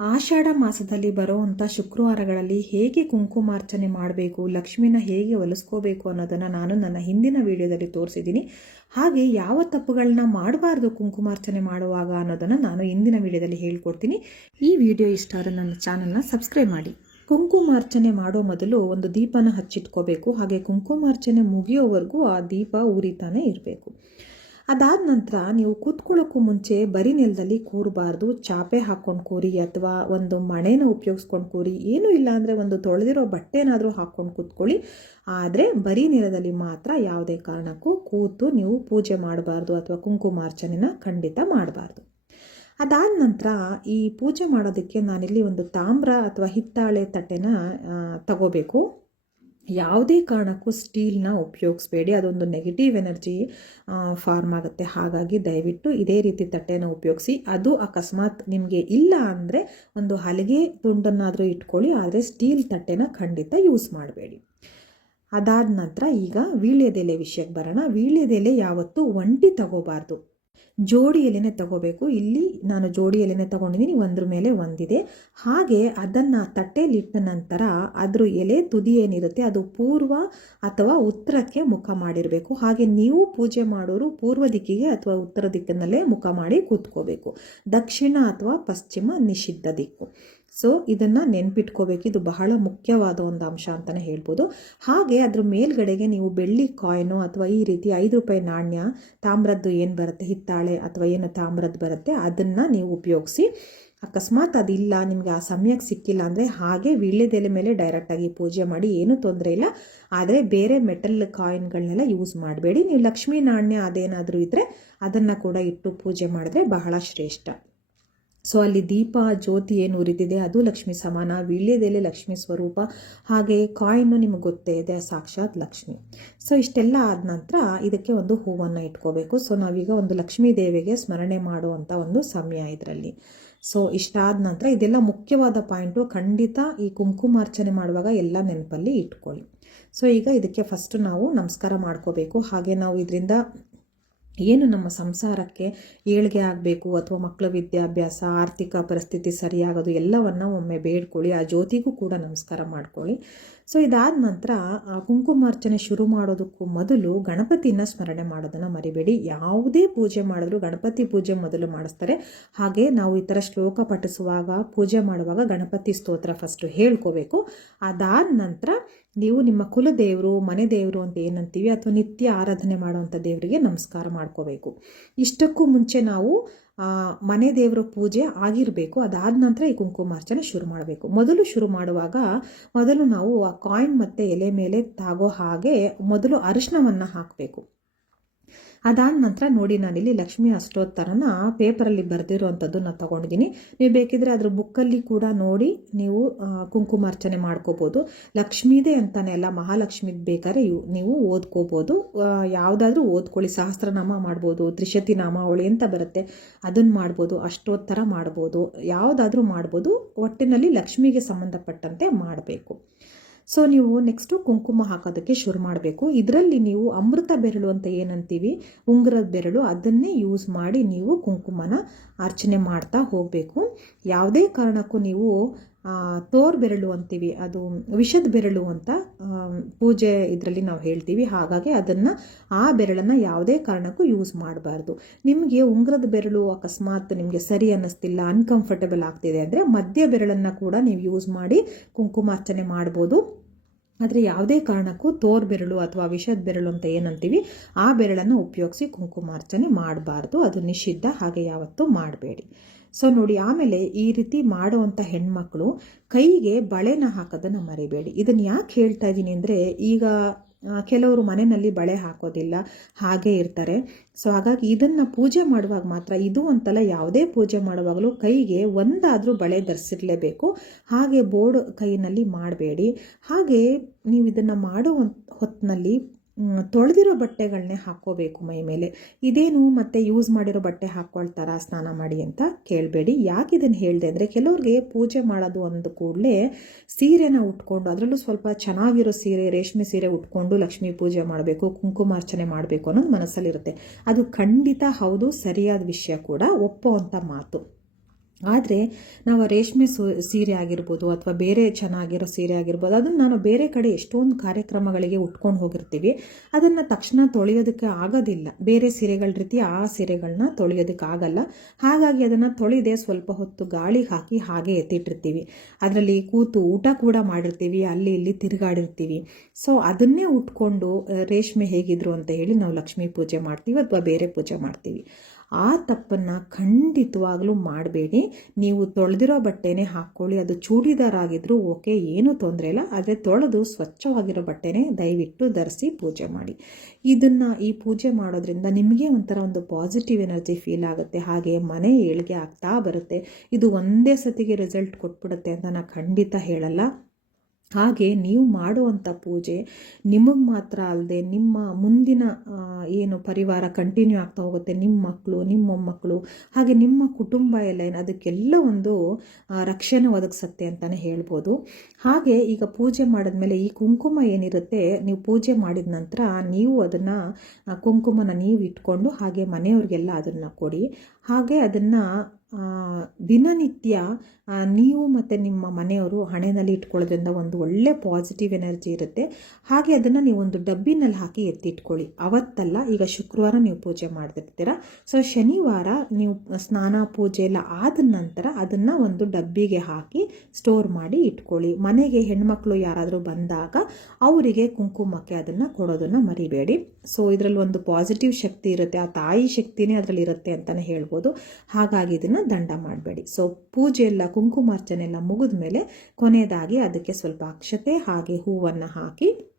ಆಷಾಢ ಮಾಸದಲ್ಲಿ ಬರುವಂಥ ಶುಕ್ರವಾರಗಳಲ್ಲಿ ಹೇಗೆ ಕುಂಕುಮಾರ್ಚನೆ ಮಾಡಬೇಕು, ಲಕ್ಷ್ಮಿನ ಹೇಗೆ ಒಲಿಸ್ಕೋಬೇಕು ಅನ್ನೋದನ್ನು ನಾನು ನನ್ನ ಹಿಂದಿನ ವಿಡಿಯೋದಲ್ಲಿ ತೋರಿಸಿದ್ದೀನಿ. ಹಾಗೆ ಯಾವ ತಪ್ಪುಗಳನ್ನ ಮಾಡಬಾರ್ದು ಕುಂಕುಮಾರ್ಚನೆ ಮಾಡುವಾಗ ಅನ್ನೋದನ್ನು ನಾನು ಇಂದಿನ ವಿಡಿಯೋದಲ್ಲಿ ಹೇಳ್ಕೊಡ್ತೀನಿ. ಈ ವಿಡಿಯೋ ಇಷ್ಟ ಆದರೆ ನನ್ನ ಚಾನಲ್ನ ಸಬ್ಸ್ಕ್ರೈಬ್ ಮಾಡಿ. ಕುಂಕುಮಾರ್ಚನೆ ಮಾಡೋ ಮೊದಲು ಒಂದು ದೀಪನ ಹಚ್ಚಿಟ್ಕೋಬೇಕು. ಹಾಗೆ ಕುಂಕುಮಾರ್ಚನೆ ಮುಗಿಯೋವರೆಗೂ ಆ ದೀಪ ಉರಿತಾನೆ ಇರಬೇಕು. ಅದಾದ ನಂತರ ನೀವು ಕೂತ್ಕೊಳ್ಳೋಕ್ಕೂ ಮುಂಚೆ ಬರೀ ನೆಲದಲ್ಲಿ ಕೂರಬಾರ್ದು, ಚಾಪೆ ಹಾಕ್ಕೊಂಡು ಕೂರಿ ಅಥವಾ ಒಂದು ಮಣೆನ ಉಪಯೋಗಿಸ್ಕೊಂಡು ಕೂರಿ. ಏನೂ ಇಲ್ಲ ಅಂದರೆ ಒಂದು ತೊಳೆದಿರೋ ಬಟ್ಟೆನಾದರೂ ಹಾಕ್ಕೊಂಡು ಕೂತ್ಕೊಳ್ಳಿ. ಆದರೆ ಬರೀ ನೆಲದಲ್ಲಿ ಮಾತ್ರ ಯಾವುದೇ ಕಾರಣಕ್ಕೂ ಕೂತು ನೀವು ಪೂಜೆ ಮಾಡಬಾರ್ದು ಅಥವಾ ಕುಂಕುಮಾರ್ಚನೆನ ಖಂಡಿತ ಮಾಡಬಾರ್ದು. ಅದಾದ ನಂತರ ಈ ಪೂಜೆ ಮಾಡೋದಕ್ಕೆ ನಾನಿಲ್ಲಿ ಒಂದು ತಾಮ್ರ ಅಥವಾ ಹಿತ್ತಾಳೆ ತಟ್ಟೆನ ತಗೋಬೇಕು. ಯಾವುದೇ ಕಾರಣಕ್ಕೂ ಸ್ಟೀಲ್ನ ಉಪಯೋಗಿಸ್ಬೇಡಿ. ಅದೊಂದು ನೆಗೆಟಿವ್ ಎನರ್ಜಿ ಫಾರ್ಮ್ ಆಗುತ್ತೆ. ಹಾಗಾಗಿ ದಯವಿಟ್ಟು ಇದೇ ರೀತಿ ತಟ್ಟೆನ ಉಪಯೋಗಿಸಿ. ಅದು ಅಕಸ್ಮಾತ್ ನಿಮಗೆ ಇಲ್ಲ ಅಂದರೆ ಒಂದು ಹಲಗೆ ತುಂಡನ್ನಾದರೂ ಇಟ್ಕೊಳ್ಳಿ, ಆದರೆ ಸ್ಟೀಲ್ ತಟ್ಟೆನ ಖಂಡಿತ ಯೂಸ್ ಮಾಡಬೇಡಿ. ಅದಾದ ನಂತರ ಈಗ ವೀಳ್ಯದೆಲೆ ವಿಷಯಕ್ಕೆ ಬರೋಣ. ವೀಳ್ಯದೆಲೆ ಯಾವತ್ತೂ ಒಂಟಿ ತಗೋಬಾರ್ದು. ಜೋಡಿ ಎಲೆನೇ ತಗೋಬೇಕು. ಇಲ್ಲಿ ನಾನು ಜೋಡಿ ಎಲೆನೇ ತಗೊಂಡಿದ್ದೀನಿ, ಒಂದ್ರ ಮೇಲೆ ಒಂದಿದೆ. ಹಾಗೆ ಅದನ್ನು ತಟ್ಟೆಲಿಟ್ಟ ನಂತರ ಅದ್ರ ಎಲೆ ತುದಿ ಏನಿರುತ್ತೆ ಅದು ಪೂರ್ವ ಅಥವಾ ಉತ್ತರಕ್ಕೆ ಮುಖ ಮಾಡಿರಬೇಕು. ಹಾಗೆ ನೀವು ಪೂಜೆ ಮಾಡೋರು ಪೂರ್ವ ದಿಕ್ಕಿಗೆ ಅಥವಾ ಉತ್ತರ ದಿಕ್ಕಿನಲ್ಲೇ ಮುಖ ಮಾಡಿ ಕೂತ್ಕೋಬೇಕು. ದಕ್ಷಿಣ ಅಥವಾ ಪಶ್ಚಿಮ ನಿಷಿದ್ಧ ದಿಕ್ಕು. ಸೊ ಇದನ್ನು ನೆನ್ಪಿಟ್ಕೋಬೇಕು. ಇದು ಬಹಳ ಮುಖ್ಯವಾದ ಒಂದು ಅಂಶ ಅಂತಲೇ ಹೇಳ್ಬೋದು. ಹಾಗೆ ಅದ್ರ ಮೇಲ್ಗಡೆಗೆ ನೀವು ಬೆಳ್ಳಿ ಕಾಯಿನು ಅಥವಾ ಈ ರೀತಿ ಐದು ರೂಪಾಯಿ ನಾಣ್ಯ, ತಾಮ್ರದ್ದು ಏನು ಬರುತ್ತೆ? ಹಿತ್ತಾಳೆ ಅಥವಾ ಏನು ತಾಮ್ರದ್ದು ಬರುತ್ತೆ? ಅದನ್ನು ನೀವು ಉಪಯೋಗಿಸಿ. ಅಕಸ್ಮಾತ್ ಅದಿಲ್ಲ, ನಿಮಗೆ ಆ ಸಮಯಕ್ಕೆ ಸಿಕ್ಕಿಲ್ಲ ಅಂದರೆ ಹಾಗೆ ವೀಳ್ಯದೆಲೆ ಮೇಲೆ ಡೈರೆಕ್ಟಾಗಿ ಪೂಜೆ ಮಾಡಿ, ಏನೂ ತೊಂದರೆ ಇಲ್ಲ. ಆದರೆ ಬೇರೆ ಮೆಟಲ್ ಕಾಯಿನ್ಗಳನ್ನೆಲ್ಲ ಯೂಸ್ ಮಾಡಬೇಡಿ. ನೀವು ಲಕ್ಷ್ಮೀ ನಾಣ್ಯ ಅದೇನಾದರೂ ಇದ್ದರೆ ಅದನ್ನು ಕೂಡ ಇಟ್ಟು ಪೂಜೆ ಮಾಡಿದ್ರೆ ಬಹಳ ಶ್ರೇಷ್ಠ. ಸೊ ಅಲ್ಲಿ ದೀಪ, ಜ್ಯೋತಿ ಏನು ಉರಿದಿದೆ ಅದು ಲಕ್ಷ್ಮಿ ಸಮಾನ. ವೀಳ್ಯದೆಲೆ ಲಕ್ಷ್ಮಿ ಸ್ವರೂಪ. ಹಾಗೆ ಕಾಯಿನ್ ನಿಮಗೆ ಗೊತ್ತೇ ಇದೆ, ಸಾಕ್ಷಾತ್ ಲಕ್ಷ್ಮಿ. ಸೊ ಇಷ್ಟೆಲ್ಲ ಆದ ನಂತರ ಇದಕ್ಕೆ ಒಂದು ಹೂವನ್ನು ಇಟ್ಕೋಬೇಕು. ಸೊ ನಾವೀಗ ಒಂದು ಲಕ್ಷ್ಮೀ ದೇವಿಗೆ ಸ್ಮರಣೆ ಮಾಡುವಂಥ ಒಂದು ಸಮಯ ಇದರಲ್ಲಿ. ಸೊ ಇಷ್ಟಾದ ನಂತರ ಇದೆಲ್ಲ ಮುಖ್ಯವಾದ ಪಾಯಿಂಟು, ಖಂಡಿತ ಈ ಕುಂಕುಮಾರ್ಚನೆ ಮಾಡುವಾಗ ಎಲ್ಲ ನೆನಪಲ್ಲಿ ಇಟ್ಕೊಳ್ಳಿ. ಸೊ ಈಗ ಇದಕ್ಕೆ ಫಸ್ಟ್ ನಾವು ನಮಸ್ಕಾರ ಮಾಡ್ಕೋಬೇಕು. ಹಾಗೆ ನಾವು ಇದರಿಂದ ಏನು ನಮ್ಮ ಸಂಸಾರಕ್ಕೆ ಏಳಿಗೆ ಆಗಬೇಕು ಅಥವಾ ಮಕ್ಕಳ ವಿದ್ಯಾಭ್ಯಾಸ, ಆರ್ಥಿಕ ಪರಿಸ್ಥಿತಿ ಸರಿಯಾಗೋದು ಎಲ್ಲವನ್ನು ಒಮ್ಮೆ ಬೇಡ್ಕೊಳ್ಳಿ. ಆ ಜ್ಯೋತಿಗೂ ಕೂಡ ನಮಸ್ಕಾರ ಮಾಡ್ಕೊಳ್ಳಿ. ಸೊ ಇದಾದ ನಂತರ ಆ ಕುಂಕುಮಾರ್ಚನೆ ಶುರು ಮಾಡೋದಕ್ಕೂ ಮೊದಲು ಗಣಪತಿನ ಸ್ಮರಣೆ ಮಾಡೋದನ್ನು ಮರಿಬೇಡಿ. ಯಾವುದೇ ಪೂಜೆ ಮಾಡಿದ್ರು ಗಣಪತಿ ಪೂಜೆ ಮೊದಲು ಮಾಡಿಸ್ತಾರೆ. ಹಾಗೆ ನಾವು ಈ ಥರ ಶ್ಲೋಕ ಪಠಿಸುವಾಗ, ಪೂಜೆ ಮಾಡುವಾಗ ಗಣಪತಿ ಸ್ತೋತ್ರ ಫಸ್ಟು ಹೇಳ್ಕೋಬೇಕು. ಅದಾದ ನಂತರ ನೀವು ನಿಮ್ಮ ಕುಲದೇವರು, ಮನೆ ದೇವರು ಅಂತ ಏನಂತೀವಿ ಅಥವಾ ನಿತ್ಯ ಆರಾಧನೆ ಮಾಡುವಂಥ ದೇವರಿಗೆ ನಮಸ್ಕಾರ ಮಾಡ್ಕೋಬೇಕು. ಇಷ್ಟಕ್ಕೂ ಮುಂಚೆ ನಾವು ಮನೆ ದೇವರ ಪೂಜೆ ಆಗಿರಬೇಕು. ಅದಾದ ನಂತರ ಈ ಕುಂಕುಮಾರ್ಚನೆ ಶುರು ಮಾಡಬೇಕು. ಮೊದಲು ಶುರು ಮಾಡುವಾಗ ಮೊದಲು ನಾವು ಆ ಕಾಯಿನ್ ಮತ್ತು ಎಲೆ ಮೇಲೆ ತಾಗೋ ಹಾಗೆ ಮೊದಲು ಅರಿಶಿನವನ್ನು ಹಾಕಬೇಕು. ಅದಾದ ನಂತರ ನೋಡಿ ನಾನಿಲ್ಲಿ ಲಕ್ಷ್ಮಿ ಅಷ್ಟೋತ್ತರನ ಪೇಪರಲ್ಲಿ ಬರೆದಿರುವಂಥದ್ದು ನಾನು ತೊಗೊಂಡಿದ್ದೀನಿ. ನೀವು ಬೇಕಿದ್ರೆ ಅದ್ರ ಬುಕ್ಕಲ್ಲಿ ಕೂಡ ನೋಡಿ ನೀವು ಕುಂಕುಮಾರ್ಚನೆ ಮಾಡ್ಕೋಬೋದು. ಲಕ್ಷ್ಮೀದೇ ಅಂತಾನೆ ಅಲ್ಲ, ಮಹಾಲಕ್ಷ್ಮಿದು ಬೇಕಾದ್ರೆ ನೀವು ಓದ್ಕೋಬೋದು. ಯಾವುದಾದ್ರೂ ಓದ್ಕೊಳ್ಳಿ, ಸಹಸ್ರನಾಮ ಮಾಡ್ಬೋದು ತ್ರಿಶತಿ ನಾಮಾವಳಿ ಅಂತ ಬರುತ್ತೆ. ಅದನ್ನು ಮಾಡ್ಬೋದು, ಅಷ್ಟೋತ್ತರ ಮಾಡ್ಬೋದು, ಯಾವುದಾದ್ರೂ ಮಾಡ್ಬೋದು. ಒಟ್ಟಿನಲ್ಲಿ ಲಕ್ಷ್ಮಿಗೆ ಸಂಬಂಧಪಟ್ಟಂತೆ ಮಾಡಬೇಕು. ಸೊ ನೀವು ನೆಕ್ಸ್ಟು ಕುಂಕುಮ ಹಾಕೋದಕ್ಕೆ ಶುರು ಮಾಡಬೇಕು. ಇದರಲ್ಲಿ ನೀವು ಅಮೃತ ಬೆರಳು ಅಂತ ಏನಂತೀವಿ? ಉಂಗುರದ ಬೆರಳು, ಅದನ್ನೇ ಯೂಸ್ ಮಾಡಿ ನೀವು ಕುಂಕುಮನ ಅರ್ಚನೆ ಮಾಡ್ತಾ ಹೋಗಬೇಕು. ಯಾವುದೇ ಕಾರಣಕ್ಕೂ ನೀವು ತೋರ್ ಬೆರಳು ಅಂತೀವಿ, ಅದು ವಿಷದ ಬೆರಳು ಅಂತ ಪೂಜೆ ಇದರಲ್ಲಿ ನಾವು ಹೇಳ್ತೀವಿ. ಹಾಗಾಗಿ ಅದನ್ನು ಆ ಬೆರಳನ್ನು ಯಾವುದೇ ಕಾರಣಕ್ಕೂ ಯೂಸ್ ಮಾಡಬಾರ್ದು. ನಿಮಗೆ ಉಂಗ್ರದ ಬೆರಳು ಅಕಸ್ಮಾತ್ ನಿಮಗೆ ಸರಿ ಅನ್ನಿಸ್ತಿಲ್ಲ ಅನ್ಕಂಫರ್ಟಬಲ್ ಆಗ್ತಿದೆ ಅಂದರೆ ಮಧ್ಯ ಬೆರಳನ್ನು ಕೂಡ ನೀವು ಯೂಸ್ ಮಾಡಿ ಕುಂಕುಮಾರ್ಚನೆ ಮಾಡ್ಬೋದು. ಆದರೆ ಯಾವುದೇ ಕಾರಣಕ್ಕೂ ತೋರ್ ಬೆರಳು ಅಥವಾ ವಿಷದ ಬೆರಳು ಅಂತ ಏನಂತೀವಿ, ಆ ಬೆರಳನ್ನು ಉಪಯೋಗಿಸಿ ಕುಂಕುಮಾರ್ಚನೆ ಮಾಡಬಾರ್ದು. ಅದು ನಿಷಿದ್ಧ, ಹಾಗೆ ಯಾವತ್ತೂ ಮಾಡಬೇಡಿ. ಸೊ ನೋಡಿ, ಆಮೇಲೆ ಈ ರೀತಿ ಮಾಡುವಂಥ ಹೆಣ್ಮಕ್ಳು ಕೈಗೆ ಬಳೆನ ಹಾಕೋದನ್ನು ಮರಿಬೇಡಿ. ಇದನ್ನು ಯಾಕೆ ಹೇಳ್ತಾ ಇದ್ದೀನಿ ಅಂದರೆ, ಈಗ ಕೆಲವರು ಮನೆಯಲ್ಲಿ ಬಳೆ ಹಾಕೋದಿಲ್ಲ, ಹಾಗೆ ಇರ್ತಾರೆ. ಸೊ ಹಾಗಾಗಿ ಇದನ್ನು ಪೂಜೆ ಮಾಡುವಾಗ ಮಾತ್ರ, ಇದು ಅಂತಲ್ಲ ಯಾವುದೇ ಪೂಜೆ ಮಾಡುವಾಗಲೂ ಕೈಗೆ ಒಂದಾದರೂ ಬಳೆ ಧರಿಸಿರಲೇಬೇಕು. ಹಾಗೆ ಬೋರ್ಡ್ ಕೈನಲ್ಲಿ ಮಾಡಬೇಡಿ. ಹಾಗೆ ನೀವು ಇದನ್ನು ಮಾಡೋ ಹೊತ್ತಿನಲ್ಲಿ ತೊಳೆದಿರೋ ಬಟ್ಟೆಗಳನ್ನೇ ಹಾಕ್ಕೋಬೇಕು ಮೈ ಮೇಲೆ. ಇದೇನು ಮತ್ತೆ ಯೂಸ್ ಮಾಡಿರೋ ಬಟ್ಟೆ ಹಾಕ್ಕೊಳ್ತಾರ ಸ್ನಾನ ಮಾಡಿ ಅಂತ ಕೇಳಬೇಡಿ. ಯಾಕೆ ಇದನ್ನು ಹೇಳಿದೆ ಅಂದರೆ ಕೆಲವ್ರಿಗೆ ಪೂಜೆ ಮಾಡೋದು ಅಂದ ಕೂಡಲೇ ಸೀರೆನ ಉಟ್ಕೊಂಡು ಅದರಲ್ಲೂ ಸ್ವಲ್ಪ ಚೆನ್ನಾಗಿರೋ ಸೀರೆ, ರೇಷ್ಮೆ ಸೀರೆ ಉಟ್ಕೊಂಡು ಲಕ್ಷ್ಮೀ ಪೂಜೆ ಮಾಡಬೇಕು ಕುಂಕುಮಾರ್ಚನೆ ಮಾಡಬೇಕು ಅನ್ನೋದು ಮನಸ್ಸಲ್ಲಿರುತ್ತೆ. ಅದು ಖಂಡಿತ ಹೌದು, ಸರಿಯಾದ ವಿಷಯ ಕೂಡ ಒಪ್ಪೋ ಮಾತು. ಆದರೆ ನಾವು ರೇಷ್ಮೆ ಸೀರೆ ಆಗಿರ್ಬೋದು ಅಥವಾ ಬೇರೆ ಚೆನ್ನಾಗಿರೋ ಸೀರೆ ಆಗಿರ್ಬೋದು, ಅದನ್ನು ನಾನು ಬೇರೆ ಕಡೆ ಎಷ್ಟೊಂದು ಕಾರ್ಯಕ್ರಮಗಳಿಗೆ ಉಟ್ಕೊಂಡು ಹೋಗಿರ್ತೀವಿ, ಅದನ್ನು ತಕ್ಷಣ ತೊಳೆಯೋದಕ್ಕೆ ಆಗೋದಿಲ್ಲ. ಬೇರೆ ಸೀರೆಗಳ ರೀತಿ ಆ ಸೀರೆಗಳನ್ನ ತೊಳೆಯೋದಕ್ಕೆ ಆಗಲ್ಲ. ಹಾಗಾಗಿ ಅದನ್ನು ತೊಳೆದೆ ಸ್ವಲ್ಪ ಹೊತ್ತು ಗಾಳಿಗೆ ಹಾಕಿ ಹಾಗೆ ಎತ್ತಿಟ್ಟಿರ್ತೀವಿ. ಅದರಲ್ಲಿ ಕೂತು ಊಟ ಕೂಡ ಮಾಡಿರ್ತೀವಿ, ಅಲ್ಲಿ ಇಲ್ಲಿ ತಿರುಗಾಡಿರ್ತೀವಿ. ಸೊ ಅದನ್ನೇ ಉಟ್ಕೊಂಡು ರೇಷ್ಮೆ ಹೇಗಿದ್ರು ಅಂತ ಹೇಳಿ ನಾವು ಲಕ್ಷ್ಮೀ ಪೂಜೆ ಮಾಡ್ತೀವಿ ಅಥವಾ ಬೇರೆ ಪೂಜೆ ಮಾಡ್ತೀವಿ. ಆ ತಪ್ಪನ್ನು ಖಂಡಿತವಾಗ್ಲೂ ಮಾಡಬೇಡಿ. ನೀವು ತೊಳೆದಿರೋ ಬಟ್ಟೆನೇ ಹಾಕ್ಕೊಳ್ಳಿ. ಅದು ಚೂಡಿದಾರ ಆಗಿದ್ರೂ ಓಕೆ, ಏನೂ ತೊಂದರೆ ಇಲ್ಲ. ಆದರೆ ತೊಳೆದು ಸ್ವಚ್ಛವಾಗಿರೋ ಬಟ್ಟೆನೇ ದಯವಿಟ್ಟು ಧರಿಸಿ ಪೂಜೆ ಮಾಡಿ. ಇದನ್ನು ಈ ಪೂಜೆ ಮಾಡೋದ್ರಿಂದ ನಿಮಗೆ ಒಂಥರ ಒಂದು ಪಾಸಿಟಿವ್ ಎನರ್ಜಿ ಫೀಲ್ ಆಗುತ್ತೆ. ಹಾಗೆ ಮನೆ ಏಳಿಗೆ ಆಗ್ತಾ ಬರುತ್ತೆ. ಇದು ಒಂದೇ ಸತಿಗೆ ರಿಸಲ್ಟ್ ಕೊಟ್ಬಿಡುತ್ತೆ ಅಂತ ನಾನು ಖಂಡಿತ ಹೇಳಲ್ಲ. ಹಾಗೆ ನೀವು ಮಾಡುವಂಥ ಪೂಜೆ ನಿಮಗೆ ಮಾತ್ರ ಅಲ್ಲದೆ ನಿಮ್ಮ ಮುಂದಿನ ಏನು ಪರಿವಾರ ಕಂಟಿನ್ಯೂ ಆಗ್ತಾ ಹೋಗುತ್ತೆ, ನಿಮ್ಮ ಮಕ್ಕಳು ನಿಮ್ಮ ಮೊಮ್ಮಕ್ಕಳು ಹಾಗೆ ನಿಮ್ಮ ಕುಟುಂಬ ಎಲ್ಲ ಏನು, ಅದಕ್ಕೆಲ್ಲ ಒಂದು ರಕ್ಷಣೆ ಒದಗಿಸುತ್ತೆ ಅಂತಲೇ ಹೇಳ್ಬೋದು. ಹಾಗೆ ಈಗ ಪೂಜೆ ಮಾಡಿದ್ಮೇಲೆ ಈ ಕುಂಕುಮ ಏನಿರುತ್ತೆ, ನೀವು ಪೂಜೆ ಮಾಡಿದ ನಂತರ ನೀವು ಅದನ್ನು ಕುಂಕುಮನ ನೀವು ಇಟ್ಕೊಂಡು ಹಾಗೆ ಮನೆಯವ್ರಿಗೆಲ್ಲ ಅದನ್ನು ಕೊಡಿ. ಹಾಗೆ ಅದನ್ನು ದಿನನಿತ್ಯ ನೀವು ಮತ್ತು ನಿಮ್ಮ ಮನೆಯವರು ಹಣೆಯಲ್ಲಿ ಇಟ್ಕೊಳ್ಳೋದ್ರಿಂದ ಒಂದು ಒಳ್ಳೆ ಪಾಸಿಟಿವ್ ಎನರ್ಜಿ ಇರುತ್ತೆ. ಹಾಗೆ ಅದನ್ನು ನೀವು ಒಂದು ಡಬ್ಬಿನಲ್ಲಿ ಹಾಕಿ ಎತ್ತಿಟ್ಕೊಳ್ಳಿ. ಅವತ್ತಲ್ಲ, ಈಗ ಶುಕ್ರವಾರ ನೀವು ಪೂಜೆ ಮಾಡ್ತಿರ್ತೀರ. ಸೊ ಶನಿವಾರ ನೀವು ಸ್ನಾನ, ಪೂಜೆ ಎಲ್ಲ ಆದ ನಂತರ ಅದನ್ನು ಒಂದು ಡಬ್ಬಿಗೆ ಹಾಕಿ ಸ್ಟೋರ್ ಮಾಡಿ ಇಟ್ಕೊಳ್ಳಿ. ಮನೆಗೆ ಹೆಣ್ಮಕ್ಳು ಯಾರಾದರೂ ಬಂದಾಗ ಅವರಿಗೆ ಕುಂಕುಮಕ್ಕೆ ಅದನ್ನು ಕೊಡೋದನ್ನು ಮರಿಬೇಡಿ. ಸೊ ಇದರಲ್ಲಿ ಒಂದು ಪಾಸಿಟಿವ್ ಶಕ್ತಿ ಇರುತ್ತೆ. ಆ ತಾಯಿ ಶಕ್ತಿನೇ ಅದರಲ್ಲಿ ಇರುತ್ತೆ ಅಂತಲೇ ಹೇಳ್ಬೋದು. ಹಾಗಾಗಿ ಇದನ್ನು ದಂಡ ಮಾಡಬೇಡಿ. ಸೊ ಪೂಜೆ ಎಲ್ಲ ಕುಂಕುಮಾರ್ಚನೆ ಮುಗಿದ ಮೇಲೆ ಕೊನೆಯದಾಗಿ ಅದಕ್ಕೆ ಸ್ವಲ್ಪ ಅಕ್ಷತೆ ಹಾಗೆ ಹೂವನ್ನು ಹಾಕಿ